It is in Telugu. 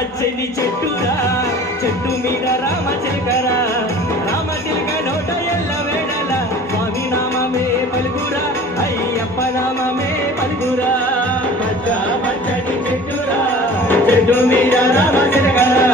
పచ్చని చెట్టురా చెట్టు మీద రామచిలకరా రామచిలక నోట ఎల్ల వేళల స్వామి నామమే పలుకురా అయ్యప్ప నామమే పలుకురా పచ్చని చెట్టురా చెట్టు మీద రామచిలకరా